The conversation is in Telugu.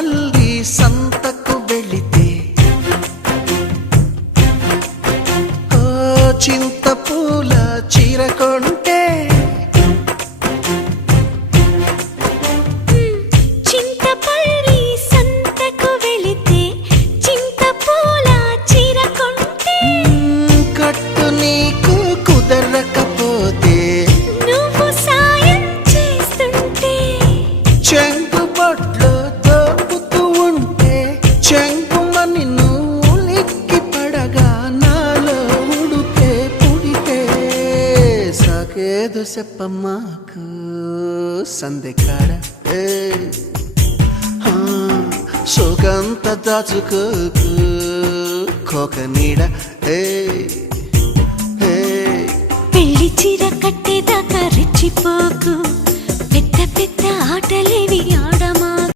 చింతపల్లి సంతకు వెళితే? ఓ చింతపూల చీర కొంటే? చింతపల్లి సంతకు వెళితే చింతపూల చీర కొంటే? మ్, కట్టు నీకు నాకేదో చెప్పమ్మాకు సందెకాడ. ఏ సోకంత దాచుకోకు కోక నీడ. పెళ్ళి చీర కట్టేదాకా రెచ్చిపోకు. పెద్ద పెద్ద ఆటలేవి ఆడమా